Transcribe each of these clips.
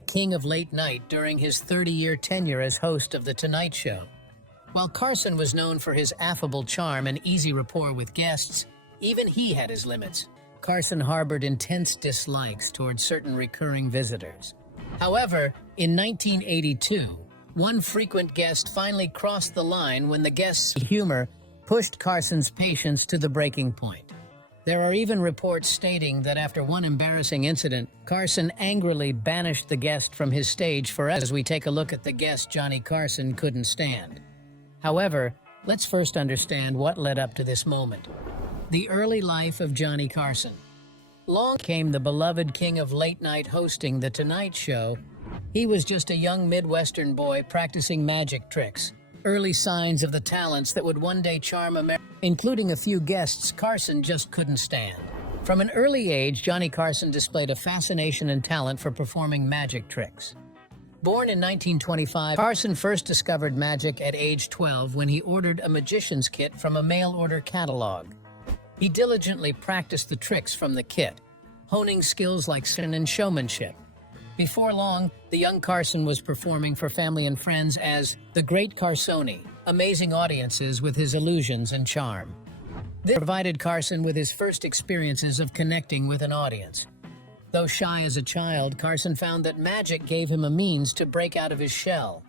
king of late night during his 30-year tenure as host of The Tonight Show. While Carson was known for his affable charm and easy rapport with guests, even he had his limits. Carson harbored intense dislikes towards certain recurring visitors. However, in 1982, one frequent guest finally crossed the line when the guest's humor pushed Carson's patience to the breaking point. There are even reports stating that after one embarrassing incident, Carson angrily banished the guest from his stage forever. As we take a look at the guest Johnny Carson couldn't stand. However, let's first understand what led up to this moment. The early life of Johnny Carson. Long came the beloved king of late night hosting The Tonight Show. He was just a young Midwestern boy practicing magic tricks. Early signs of the talents that would one day charm America, including a few guests Carson just couldn't stand. From an early age, Johnny Carson displayed a fascination and talent for performing magic tricks. Born in 1925, Carson first discovered magic at age 12 when he ordered a magician's kit from a mail-order catalog. He diligently practiced the tricks from the kit, honing skills like sin and showmanship. Before long, the young Carson was performing for family and friends as the Great Carsoni, amazing audiences with his illusions and charm. This provided Carson with his first experiences of connecting with an audience. Though shy as a child, Carson found that magic gave him a means to break out of his shell.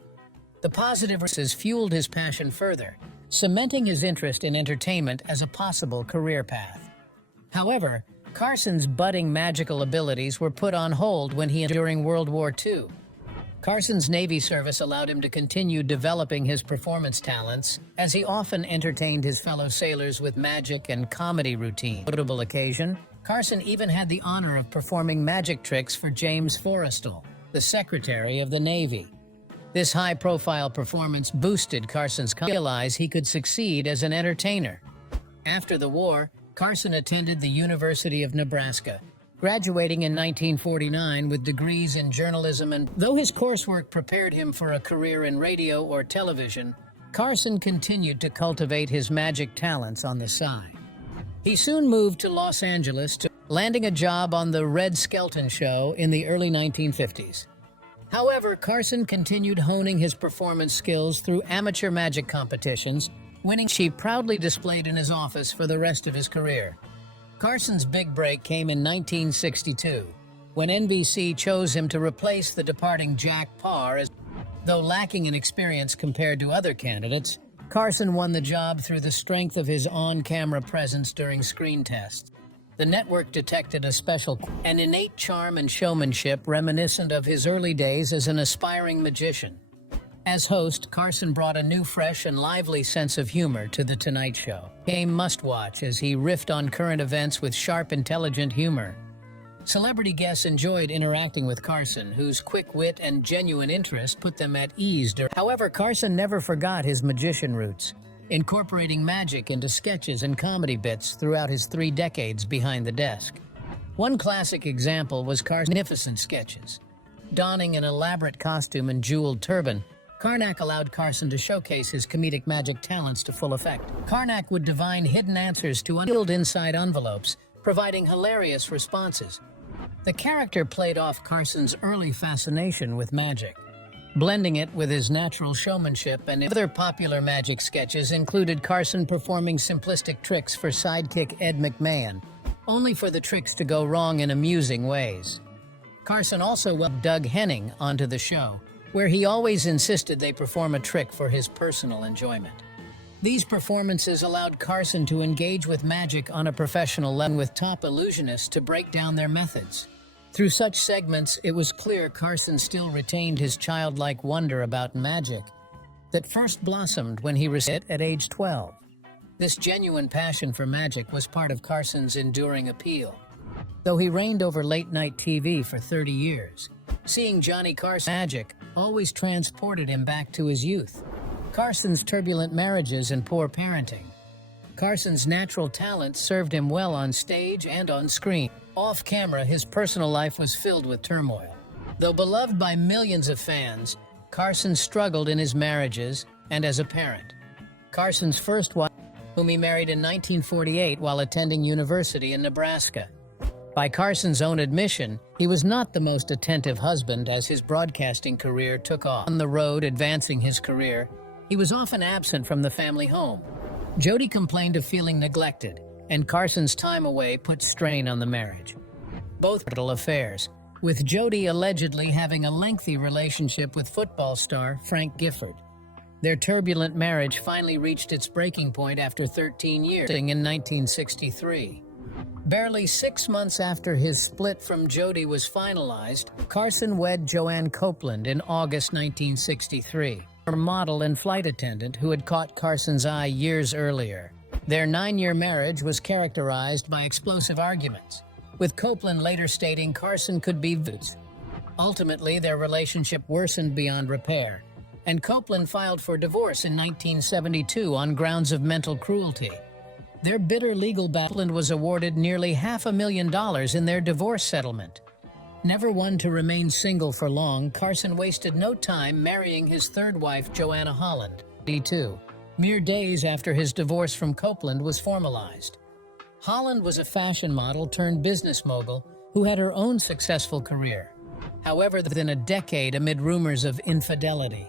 The positive experiences fueled his passion further, cementing his interest in entertainment as a possible career path. However, Carson's budding magical abilities were put on hold when during World War II. Carson's Navy service allowed him to continue developing his performance talents, as he often entertained his fellow sailors with magic and comedy routines. Notable occasion, Carson even had the honor of performing magic tricks for James Forrestal, the Secretary of the Navy. This high-profile performance boosted Carson's confidence. He realized he could succeed as an entertainer. After the war, Carson attended the University of Nebraska, graduating in 1949 with degrees in journalism, and though his coursework prepared him for a career in radio or television, Carson continued to cultivate his magic talents on the side. He soon moved to Los Angeles, landing a job on the Red Skelton Show in the early 1950s. However, Carson continued honing his performance skills through amateur magic competitions, winning he proudly displayed in his office for the rest of his career. Carson's big break came in 1962, when NBC chose him to replace the departing Jack Paar. Though lacking in experience compared to other candidates, Carson won the job through the strength of his on-camera presence during screen tests. The network detected an innate charm and showmanship reminiscent of his early days as an aspiring magician. As host, Carson brought a new, fresh, and lively sense of humor to The Tonight Show. Became must-watch as he riffed on current events with sharp, intelligent humor. Celebrity guests enjoyed interacting with Carson, whose quick wit and genuine interest put them at ease. However, Carson never forgot his magician roots, incorporating magic into sketches and comedy bits throughout his 3 decades behind the desk. One classic example was Carson's magnificent sketches. Donning an elaborate costume and jeweled turban, Carnac allowed Carson to showcase his comedic magic talents to full effect. Carnac would divine hidden answers to unsealed inside envelopes, providing hilarious responses. The character played off Carson's early fascination with magic, blending it with his natural showmanship. And other popular magic sketches included Carson performing simplistic tricks for sidekick Ed McMahon, only for the tricks to go wrong in amusing ways. Carson also welcomed Doug Henning onto the show, where he always insisted they perform a trick for his personal enjoyment. These performances allowed Carson to engage with magic on a professional level, with top illusionists to break down their methods. Through such segments, it was clear Carson still retained his childlike wonder about magic that first blossomed when he was at age 12. This genuine passion for magic was part of Carson's enduring appeal. Though he reigned over late-night TV for 30 years, seeing Johnny Carson's magic always transported him back to his youth. Carson's turbulent marriages and poor parenting. Carson's natural talent served him well on stage and on screen. Off camera, his personal life was filled with turmoil. Though beloved by millions of fans, Carson struggled in his marriages and as a parent. Carson's first wife, whom he married in 1948 while attending university in Nebraska, By Carson's own admission, he was not the most attentive husband as his broadcasting career took off. On the road advancing his career, he was often absent from the family home. Jody complained of feeling neglected, and Carson's time away put strain on the marriage. Both marital affairs, with Jody allegedly having a lengthy relationship with football star Frank Gifford. Their turbulent marriage finally reached its breaking point after 13 years in 1963. Barely 6 months after his split from Jody was finalized, Carson wed Joanne Copeland in August 1963, her model and flight attendant who had caught Carson's eye years earlier. Their 9-year marriage was characterized by explosive arguments, with Copeland later stating Carson could be vicious. Ultimately, their relationship worsened beyond repair, and Copeland filed for divorce in 1972 on grounds of mental cruelty. Their bitter legal battle and was awarded nearly $500,000 in their divorce settlement. Never one to remain single for long, Carson wasted no time marrying his third wife, Joanna Holland, 82, mere days after his divorce from Copeland was formalized. Holland was a fashion model turned business mogul who had her own successful career. However, within a decade amid rumors of infidelity.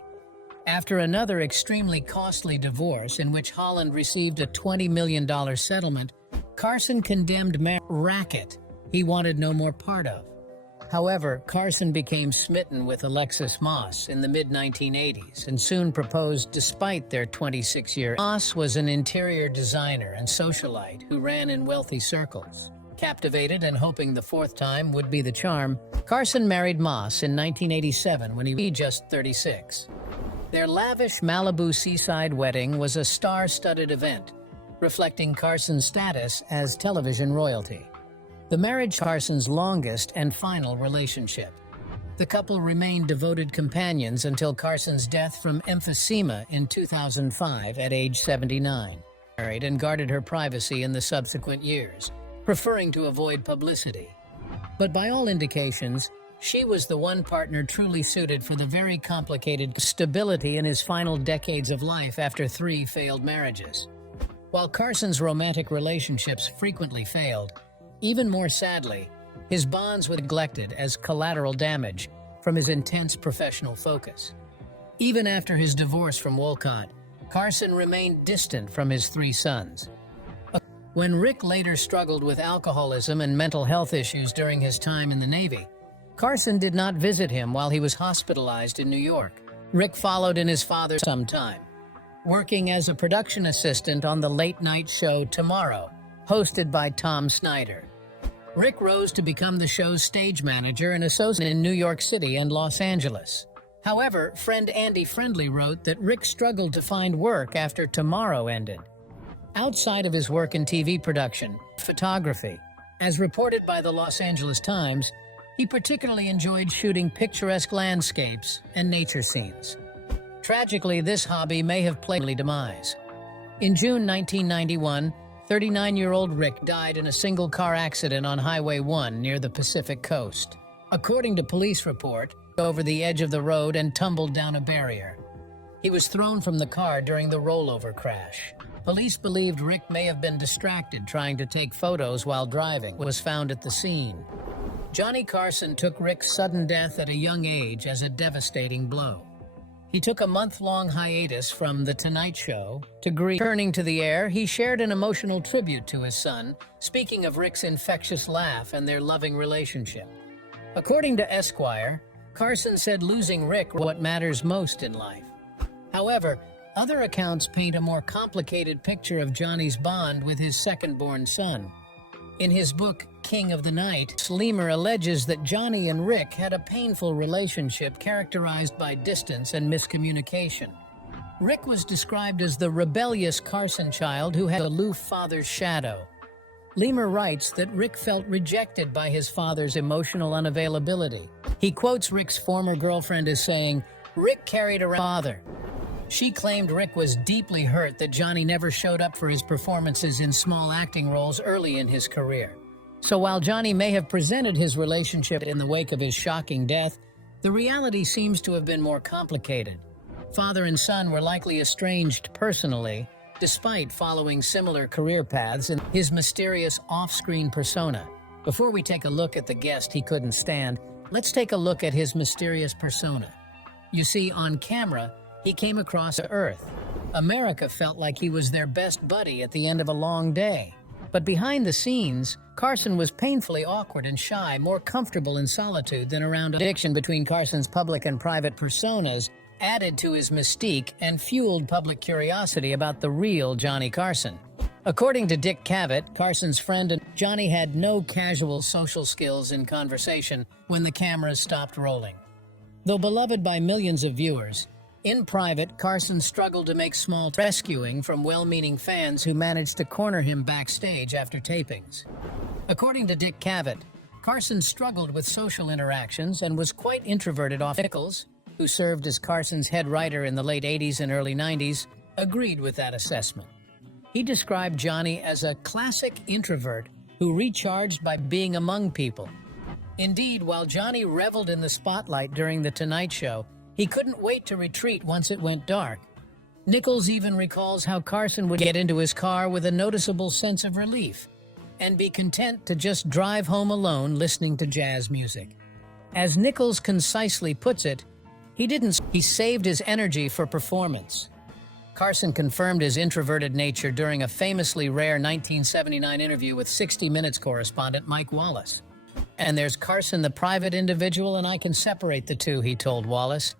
After another extremely costly divorce in which Holland received a $20 million settlement, Carson condemned racket he wanted no more part of. However, Carson became smitten with Alexis Moss in the mid-1980s and soon proposed despite their 26-year. Moss was an interior designer and socialite who ran in wealthy circles. Captivated and hoping the fourth time would be the charm, Carson married Moss in 1987 when he was just 36. Their lavish Malibu seaside wedding was a star-studded event, reflecting Carson's status as television royalty. The marriage Carson's longest and final relationship. The couple remained devoted companions until Carson's death from emphysema in 2005 at age 79. Married and guarded her privacy in the subsequent years, preferring to avoid publicity. But by all indications, she was the one partner truly suited for the very complicated stability in his final decades of life after 3 failed marriages. While Carson's romantic relationships frequently failed, even more sadly, his bonds were neglected as collateral damage from his intense professional focus. Even after his divorce from Wolcott, Carson remained distant from his 3 sons. When Rick later struggled with alcoholism and mental health issues during his time in the Navy, Carson did not visit him while he was hospitalized in New York. Rick followed in his father's some time, working as a production assistant on the late-night show Tomorrow, hosted by Tom Snyder. Rick rose to become the show's stage manager and associate in New York City and Los Angeles. However, friend Andy Friendly wrote that Rick struggled to find work after Tomorrow ended. Outside of his work in TV production, photography, as reported by the Los Angeles Times, he particularly enjoyed shooting picturesque landscapes and nature scenes. Tragically, this hobby may have played his demise. In June 1991, 39-year-old Rick died in a single-car accident on Highway 1 near the Pacific Coast. According to police report, he over the edge of the road and tumbled down a barrier. He was thrown from the car during the rollover crash. Police believed Rick may have been distracted trying to take photos while driving. Was found at the scene. Johnny Carson took Rick's sudden death at a young age as a devastating blow. He took a month-long hiatus from The Tonight Show to grieve. Returning to the air, he shared an emotional tribute to his son, speaking of Rick's infectious laugh and their loving relationship. According to Esquire, Carson said losing Rick was what matters most in life. However, other accounts paint a more complicated picture of Johnny's bond with his second-born son. In his book, King of the Night, Lemur alleges that Johnny and Rick had a painful relationship characterized by distance and miscommunication. Rick was described as the rebellious Carson child who had an aloof father's shadow. Lemur writes that Rick felt rejected by his father's emotional unavailability. He quotes Rick's former girlfriend as saying, "Rick carried around father." She claimed Rick was deeply hurt that Johnny never showed up for his performances in small acting roles early in his career. So while Johnny may have presented his relationship in the wake of his shocking death, the reality seems to have been more complicated. Father and son were likely estranged personally, despite following similar career paths in his mysterious off-screen persona. Before we take a look at the guest he couldn't stand, let's take a look at his mysterious persona. You see, on camera, he came across Earth. America felt like he was their best buddy at the end of a long day. But behind the scenes, Carson was painfully awkward and shy, more comfortable in solitude than around. Addiction between Carson's public and private personas added to his mystique and fueled public curiosity about the real Johnny Carson. According to Dick Cavett, Carson's friend, and Johnny had no casual social skills in conversation when the cameras stopped rolling. Though beloved by millions of viewers, in private, Carson struggled to make small rescuing from well-meaning fans who managed to corner him backstage after tapings. According to Dick Cavett, Carson struggled with social interactions and was quite introverted off. Nichols, who served as Carson's head writer in the late 80s and early 90s, agreed with that assessment. He described Johnny as a classic introvert who recharged by being among people. Indeed, while Johnny reveled in the spotlight during The Tonight Show, he couldn't wait to retreat once it went dark. Nichols even recalls how Carson would get into his car with a noticeable sense of relief and be content to just drive home alone listening to jazz music. As Nichols concisely puts it, he saved his energy for performance. Carson confirmed his introverted nature during a famously rare 1979 interview with 60 Minutes correspondent Mike Wallace. "And there's Carson, the private individual, and I can separate the two," he told Wallace,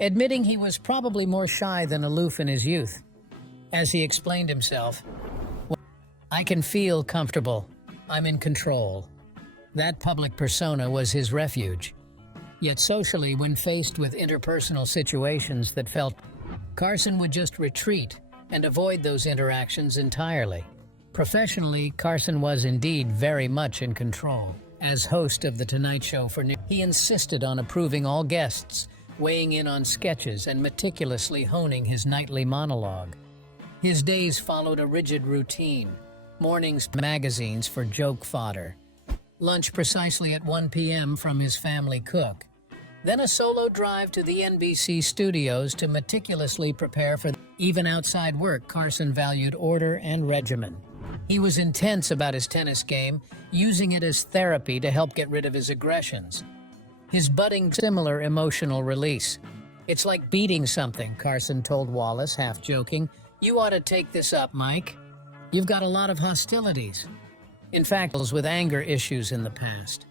admitting he was probably more shy than aloof in his youth. As he explained himself, "I can feel comfortable. I'm in control." That public persona was his refuge. Yet socially, when faced with interpersonal situations that felt, Carson would just retreat and avoid those interactions entirely. Professionally, Carson was indeed very much in control. As host of The Tonight Show he insisted on approving all guests, weighing in on sketches, and meticulously honing his nightly monologue. His days followed a rigid routine. Mornings, magazines for joke fodder. Lunch precisely at 1 p.m. from his family cook. Then a solo drive to the NBC studios to meticulously prepare for. Even outside work, Carson valued order and regimen. He was intense about his tennis game, using it as therapy to help get rid of his aggressions. His budding similar emotional release. "It's like beating something," Carson told Wallace, half joking. "You ought to take this up, Mike. You've got a lot of hostilities." In fact, with anger issues in the past.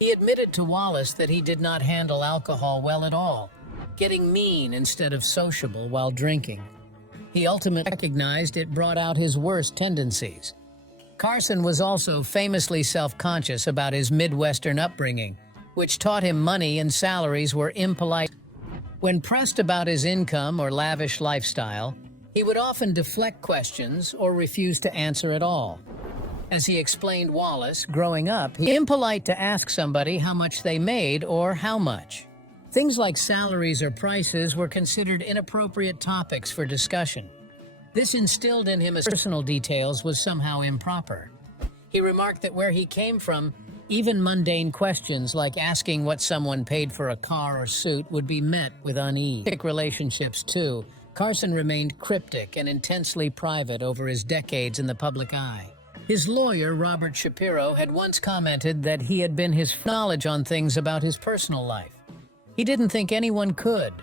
He admitted to Wallace that he did not handle alcohol well at all, getting mean instead of sociable while drinking. He ultimately recognized it brought out his worst tendencies. Carson was also famously self-conscious about his Midwestern upbringing, which taught him money and salaries were impolite. When pressed about his income or lavish lifestyle, he would often deflect questions or refuse to answer at all. As he explained Wallace, growing up, he was impolite to ask somebody how much they made or how much. Things like salaries or prices were considered inappropriate topics for discussion. This instilled in him as personal details was somehow improper. He remarked that where he came from, even mundane questions like asking what someone paid for a car or suit would be met with unease. Relationships, too. Carson remained cryptic and intensely private over his decades in the public eye. His lawyer, Robert Shapiro, had once commented that he had been his knowledge on things about his personal life. He didn't think anyone could.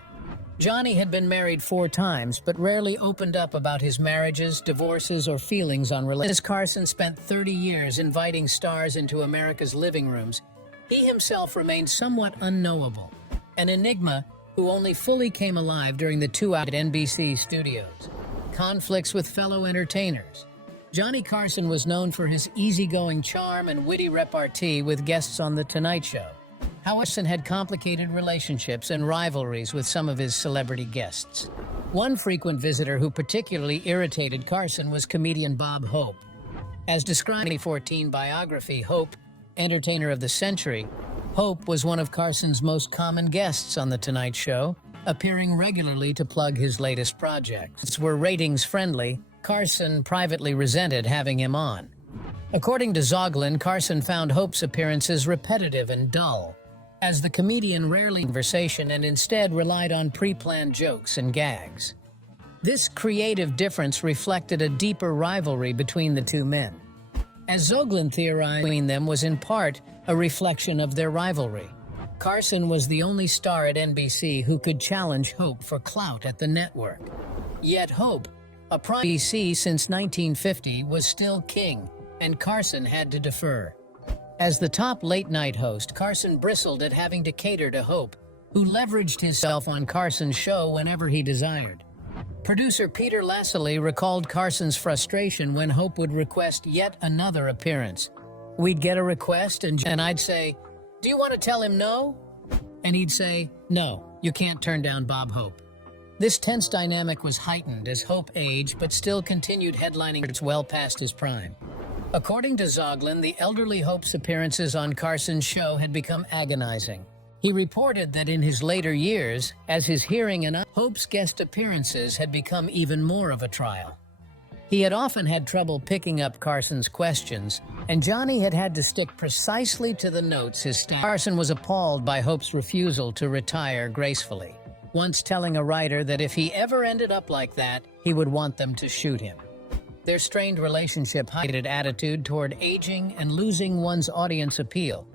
Johnny had been married 4 times, but rarely opened up about his marriages, divorces, or feelings on relationships. As Carson spent 30 years inviting stars into America's living rooms, he himself remained somewhat unknowable, an enigma who only fully came alive during the 2-hour at NBC studios. Conflicts with fellow entertainers. Johnny Carson was known for his easygoing charm and witty repartee with guests on The Tonight Show. Carson had complicated relationships and rivalries with some of his celebrity guests. One frequent visitor who particularly irritated Carson was comedian Bob Hope. As described in the 2014 biography, Hope, Entertainer of the Century, Hope was one of Carson's most common guests on The Tonight Show, appearing regularly to plug his latest projects. Were ratings friendly, Carson privately resented having him on. According to Zoglin, Carson found Hope's appearances repetitive and dull, as the comedian rarely conversation and instead relied on pre-planned jokes and gags. This creative difference reflected a deeper rivalry between the two men. As Zoglin theorized, between them was in part a reflection of their rivalry. Carson was the only star at NBC who could challenge Hope for clout at the network. Yet Hope, a prime NBC since 1950, was still king, and Carson had to defer. As the top late-night host, Carson bristled at having to cater to Hope, who leveraged himself on Carson's show whenever he desired. Producer Peter Lassley recalled Carson's frustration when Hope would request yet another appearance. We'd get a request and I'd say, "Do you want to tell him no?" And he'd say, "No, you can't turn down Bob Hope." This tense dynamic was heightened as Hope aged but still continued headlining well past his prime. According to Zoglin, the elderly Hope's appearances on Carson's show had become agonizing. He reported that in his later years, as his hearing and Hope's guest appearances had become even more of a trial. He had often had trouble picking up Carson's questions, and Johnny had had to stick precisely to the notes his staff. Carson was appalled by Hope's refusal to retire gracefully, once telling a writer that if he ever ended up like that, he would want them to shoot him. Their strained relationship highlighted attitude toward aging and losing one's audience appeal.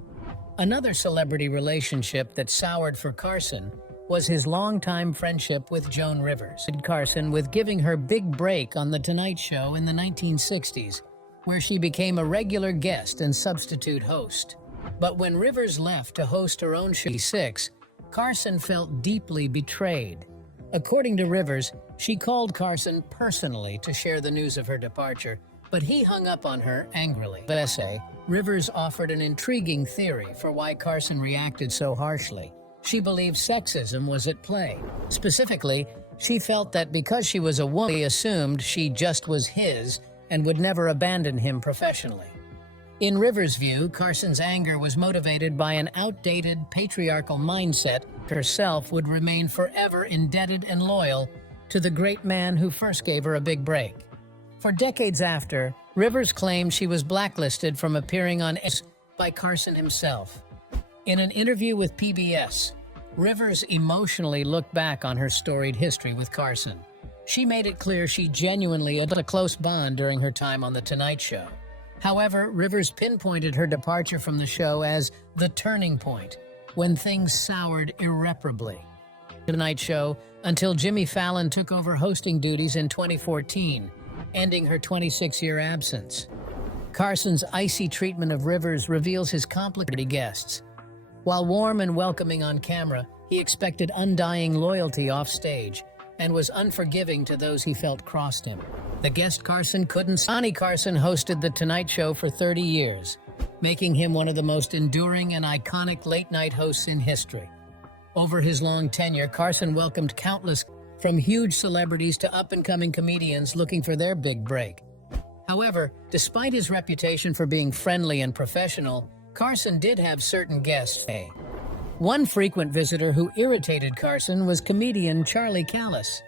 Another celebrity relationship that soured for Carson was his longtime friendship with Joan Rivers. Carson with giving her big break on The Tonight Show in the 1960s, where she became a regular guest and substitute host. But when Rivers left to host her own show, Carson felt deeply betrayed. According to Rivers, she called Carson personally to share the news of her departure, but he hung up on her angrily. In the essay, Rivers offered an intriguing theory for why Carson reacted so harshly. She believed sexism was at play. Specifically, she felt that because she was a woman, he assumed she just was his and would never abandon him professionally. In Rivers' view, Carson's anger was motivated by an outdated patriarchal mindset. Herself would remain forever indebted and loyal to the great man who first gave her a big break. For decades after, Rivers claimed she was blacklisted from appearing on by Carson himself. In an interview with PBS, Rivers emotionally looked back on her storied history with Carson. She made it clear she genuinely had a close bond during her time on The Tonight Show. However, Rivers pinpointed her departure from the show as the turning point, when things soured irreparably. The Tonight Show until Jimmy Fallon took over hosting duties in 2014, ending her 26-year absence. Carson's icy treatment of Rivers reveals his complicated guests. While warm and welcoming on camera, he expected undying loyalty off stage and was unforgiving to those he felt crossed him. The guest Carson couldn't. Johnny Carson hosted The Tonight Show for 30 years, making him one of the most enduring and iconic late-night hosts in history. Over his long tenure, Carson welcomed countless, from huge celebrities to up-and-coming comedians looking for their big break. However, despite his reputation for being friendly and professional, Carson did have certain guests. One frequent visitor who irritated Carson was comedian Charlie Callis.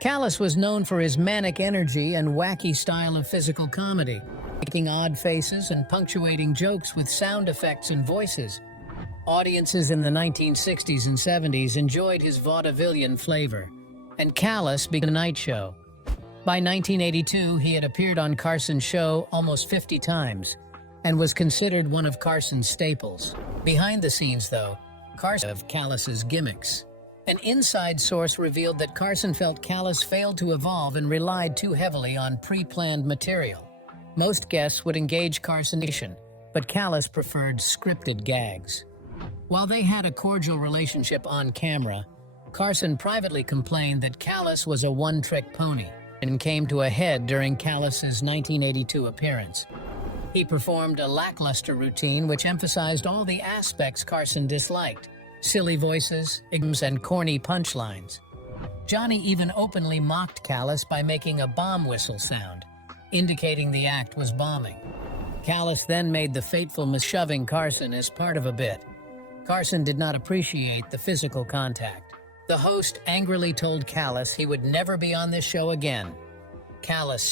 Callis was known for his manic energy and wacky style of physical comedy, making odd faces and punctuating jokes with sound effects and voices. Audiences in the 1960s and 70s enjoyed his vaudevillian flavor, and Callis began The Night Show. By 1982, he had appeared on Carson's show almost 50 times and was considered one of Carson's staples. Behind the scenes, though, Carson of Callis's gimmicks. An inside source revealed that Carson felt Callis failed to evolve and relied too heavily on pre-planned material. Most guests would engage Carson, but Callis preferred scripted gags. While they had a cordial relationship on camera, Carson privately complained that Callis was a one-trick pony and came to a head during Callis's 1982 appearance. He performed a lackluster routine which emphasized all the aspects Carson disliked: silly voices, idioms, and corny punchlines. Johnny even openly mocked Callis by making a bomb whistle sound, indicating the act was bombing. Callis then made the fateful shoving Carson as part of a bit. Carson did not appreciate the physical contact. The host angrily told Callis he would never be on this show again. Callis